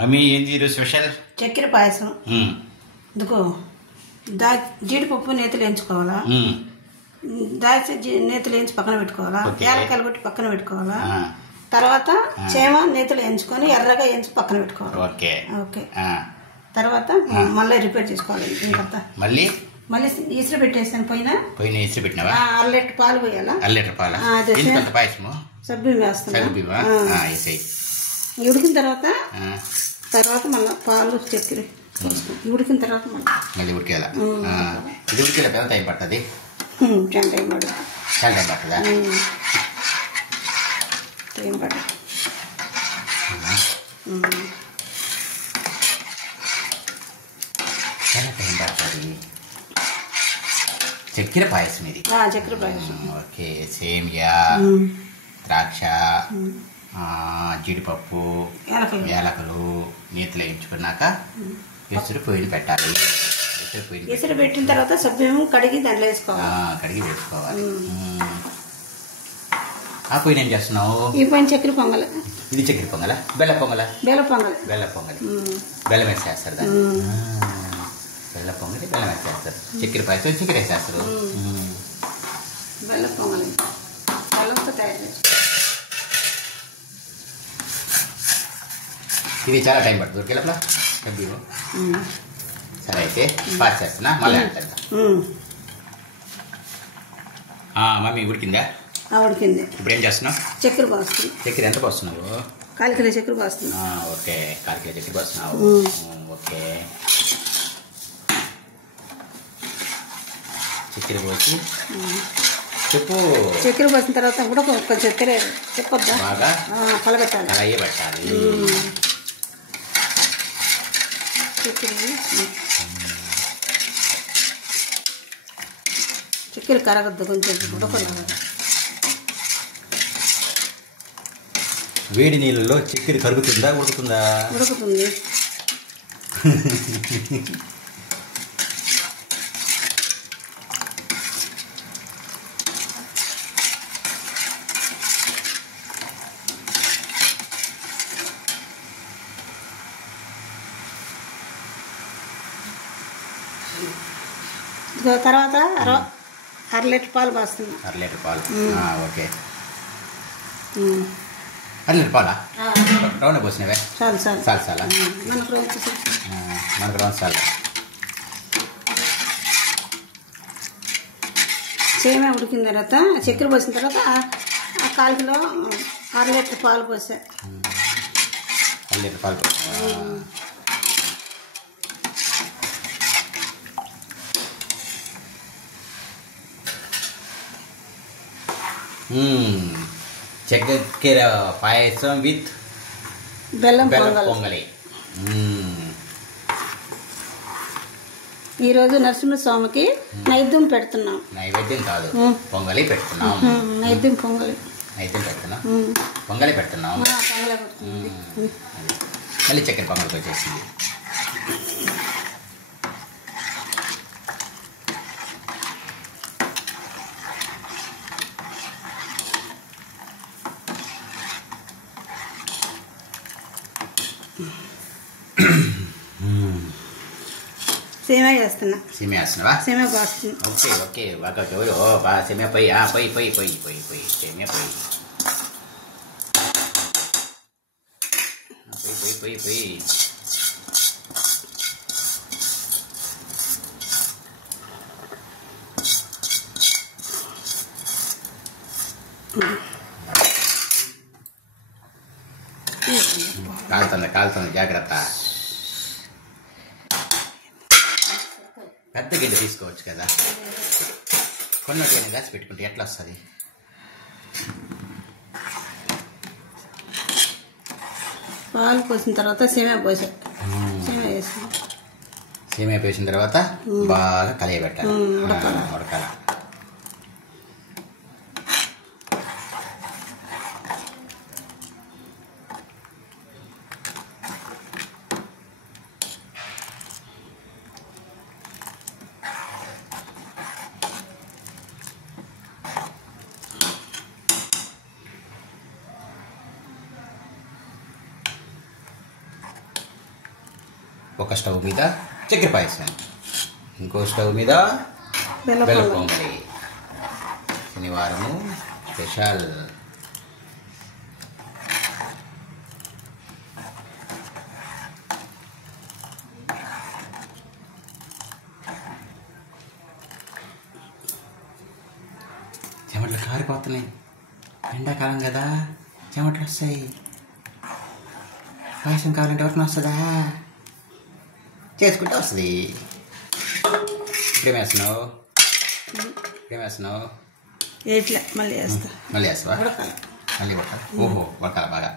Mummy ఏంది ఈరోజు special? చక్కెర పాయసం. ఇదిగో జీడిపప్పు నేతలు వేయించుకోవాలా, దాల్చి నేతలు వేయించి పక్కన పెట్టుకోవాలా, యాలక్కాయలు కొట్టి పక్కన పెట్టుకోవాలా, తర్వాత చేమ నేతలు వేయించుకొని ఎర్రగా వేయించి పక్కన పెట్టుకోవాలి. Okay okay. తర్వాత మళ్ళీ రిపేర్ చేసుకోవాలి. ఇంకంతా మళ్ళీ ఈసరి పెట్టేసాను. పోయిన ఈసరి పెట్టినావా? 1 లీటర్ పాలు పోయాలా? 1 లీటర్ పాలు. పాయసము సబ్బిం వేస్తాను. ఉడికిన తర్వాత మళ్ళీ పాలు చక్కెర ఉడికిన తర్వాత మళ్ళీ ఉడికేలా. ఇది ఉడికేలా పెద్ద టైం పడుతుంది. చాలా టైం పడుతుందా? టైం పడుతుంది. చాలా టైం పడుతుంది. చక్కెర పాయసం ఇది. చక్కెర పాయసం. ఓకే. సేమియా, ద్రాక్ష, జీడిపప్పు, యాలకులు నేతలు వేయించుకున్నాక ఎసురు పొయ్యిని పెట్టాలి. ఎసురు పెట్టిన తర్వాత సబ్బిం కడిగి దాంట్లో వేసుకోవాలి. ఆ పొయ్యిని ఏం చేస్తున్నావు? ఈ పొయ్యిన చక్కెర పొంగల్. ఇది చక్కెర పొంగల, బెల్ల పొంగల? బెల్ల పొంగలి. బెల్లం వేసేస్తారు దాన్ని. బెల్ల పొంగలి బెల్లం వేసేస్తారు. చక్కెర పాయసం చక్కెర వేసేస్తారు. బెల్ల పొంగలి బెల్లంతో తయారు చేస్తారు. ఇది చాలా టైం పడుతుంది ఉడికేలా. సరే అయితే పాస్ చేస్తున్నా. మళ్ళీ మమ్మీ ఉడికిందా? ఉడికింది. ఇప్పుడు ఏం చేస్తున్నావు? చక్కెర పోస్తున్నావు. చక్కెర ఎంత పోస్తున్నావు? 1/4 కిలో చక్కెర పోస్తున్నావు. ఓకే. 1/4 కిలో చక్కెర పోస్తున్నావు. ఓకే. చక్కెర పోసి చెప్పు. చక్కెర పోసిన తర్వాత కూడా కొంచెం చక్కెర చెప్పొద్దా? బాగా కలబెట్టాలి. కలయి పెట్టాలి. చక్కెర కరగద్దు, కొంచెం ఉడకలేదు. వేడి నీళ్ళలో చక్కెర కరుగుతుందా ఉడుకుతుందా? ఉడుకుతుంది. తర్వాత 1/2 లీటర్ పాలు పోస్తుంది. 1/2 లీటర్ పాలు. ఓకే. 1/2 లీటర్ పాలా? రౌండ్ పోసినవే? చాలు. మనకు రౌండ్ చాలు. సేమే ఉడికిన తర్వాత చక్కెర పోసిన తర్వాత 1/4 కిలో 1/2 లీటర్ పాలు పోసా. 1/2 లీటర్ పాలు పోసా. చక్కెర పాయసం విత్ బెల్లం పొంగలి. ఈరోజు నరసింహస్వామికి నైవేద్యం పెడుతున్నాం. నైవేద్యం కాదు, పొంగలి పెడుతున్నాం. నైవేద్యం పొంగలి పెడుతున్నాం. పొంగలి పెడుతున్నాం. మళ్ళీ చక్కెర పొంగలికి వచ్చేసింది. సేమియా చేస్తున్నా. సేమియా వేస్తున్నావా? సేమియా పోస్తున్నా. ఓకే. బాగా బాగా సేమియా పోయి సేమియా పోయి కాలుతుంది జాగ్రత్త. పెద్ద గిన్నె తీసుకోవచ్చు కదా. కొన్నట్టుగానే కాసి పెట్టుకుంటే ఎట్లా వస్తుంది? పాలు పోసిన తర్వాత సేమియా పోసిన తర్వాత బాగా కలియబెట్టాలి. ఉడకాల. ఒక స్టవ్ మీద చక్కెర పాయసం, ఇంకో స్టవ్ మీద బెల్ల పొంగలి. శనివారము స్పెషల్. చెమటలు కారిపోతున్నాయి, ఎండాకాలం కదా చెమటలు వస్తాయి. పాయసం కావాలంటే ఎవరిని వస్తుందా? చేసుకుంటే వస్తుంది. ఇప్పుడేం వేస్తున్నావు? ఇట్లా మళ్ళీ వేస్తావా? మళ్ళీ ఉడకాలి. ఓహో, ఉడకాలి బాగా.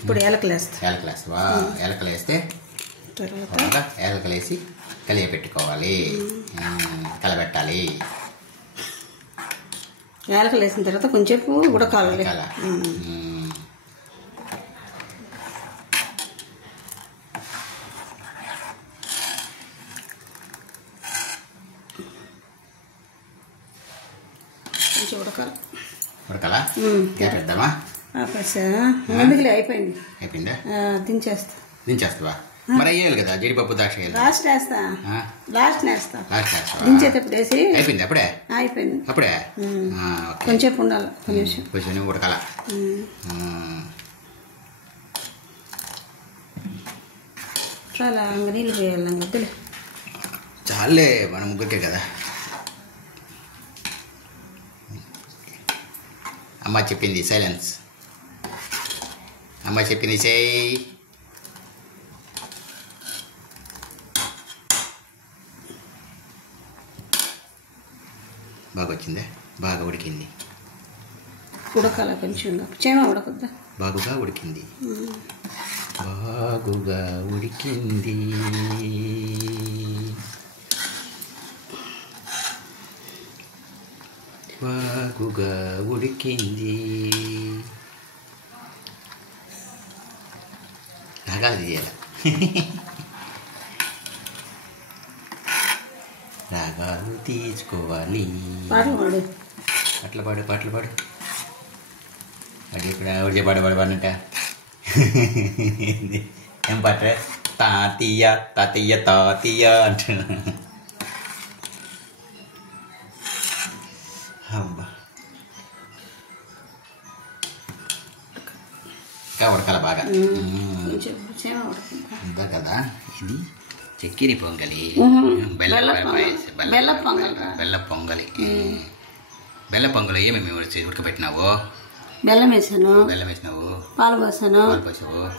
ఇప్పుడు ఏలకలు వేస్తావా? ఏలకలు వేస్తే తర్వాత ఏలకలు వేసి కలియపెట్టుకోవాలి, కలబెట్టాలి. ఏలకలు వేసిన తర్వాత కొంచెంసేపు ఉడకాలి. కొంచెం ఉడకాలా? పెడదామా? ఎందుకులే, అయిపోయిందా? దించేస్తావా? మరి అయ్యాలి కదా జీడిపప్పు ద్రాక్ష. లాస్ట్ వేస్తా. దించేటప్పుడు వేసి అయిపోయింది. అయిపోయింది. అప్పుడే కొంచెం ఉండాలి, కొంచెం ఉడకాల. చాలా నీళ్ళు పోయాలి. వద్దులే, చాలే, మన ముగ్గురికే కదా. అమ్మ చెప్పింది సైలెన్స్. అమ్మ చెప్పింది చేయి. బాగా వచ్చిందే, బాగా ఉడికింది. ఉడకాల కొంచెం, చేమ ఉడకద్దా? బాగుగా ఉడికింది. బాగుగా ఉడికింది. బాగుగా ఉడికింది. రాగాలు తీయాలి. రాగాలు తీసుకోవాలి. పాటలు పాడు. అడిగే పాడబడబడినట్ట. ఏం పాట? తాతయ్య అంటున్నా. అబ్బా, ఉడకాల బాగా ఉందా కదా. ఇది చక్కెర పొంగలి, బెల్ల పొంగలి. బెల్ల పొంగలి ఏమేమి ఉడకబెట్టినావు? బెల్లం వేసాను, పాలు పోసాను,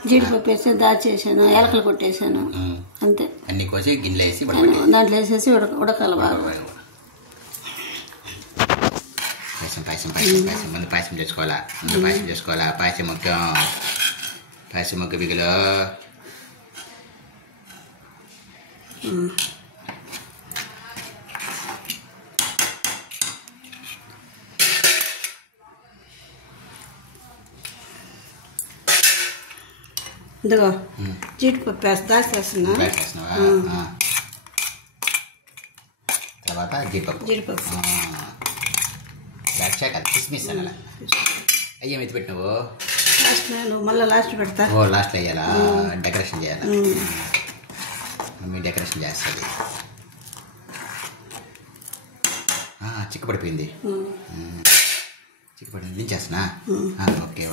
జీడిపప్పు వేసి దాచేసాను, ఏలకలు కొట్టేసాను, అంతే. అన్ని కోసి గిన్నెలో వేసి దాంట్లో వేసేసి ఉడకాలి బాగా. పాయసం ముందు పాయసం చేసుకోవాలా. పాయసం మొక్క బిగులో. ఇదిగో జీడిపప్పు దాచేస్తున్నా. తర్వాత జీడిపప్పు ద్రాక్ష కాదు, కిస్మిస్ అలా. అయ్యా ఎత్తి పెట్టినావు? మళ్ళీ లాస్ట్ పెడతా. ఓ, లాస్ట్లో వేయాలా? డెకరేషన్ చేయాలా? మమ్మీ డెకరేషన్ చేస్తుంది. చిక్కపడిపోయింది. దించేస్తున్నా. ఓకే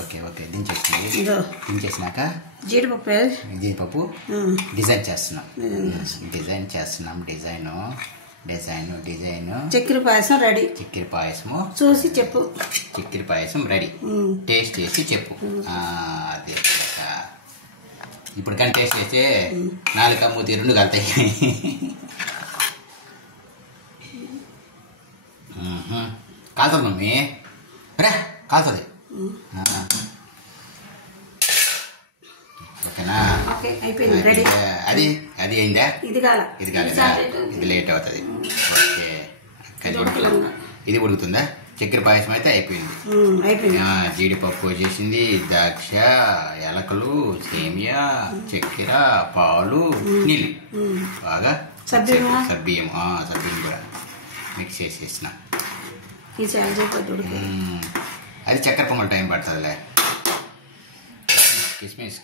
దించేసినాక జీడిపప్పు డిజైన్ చేస్తున్నాం. డిజైన్. చక్కెర పాయసం రెడీ. చక్కెర పాయసము చూసి చెప్పు. చక్కెర పాయసం రెడీ. టేస్ట్ చేసి చెప్పు. అదే ఇప్పుడు కానీ టేస్ట్ చేస్తే 4 మూతి 2 కలుతాయి. కాలుతుంది మమ్మీ, కాలుతుంది. ఓకేనా? అది అయిందా? ఇది కాలేదా? ఇది లేట్ అవుతుంది. ఓకే, ఇది ఉడుకుతుందా? చక్కెర పాయసం అయితే అయిపోయింది. జీడిపప్పు వచ్చేసింది, ద్రాక్ష, యాలకులు, సేమియా, చక్కెర, పాలు, నీళ్ళు, బాగా సబ్బియ్యం కూడా మిక్స్ చేసేసిన. అది చక్కెర పొంగల్ టైం పడుతుందిలే. కిస్మిస్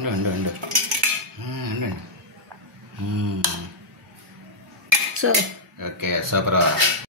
ఉండు ఉండు ఉండు. So okay super.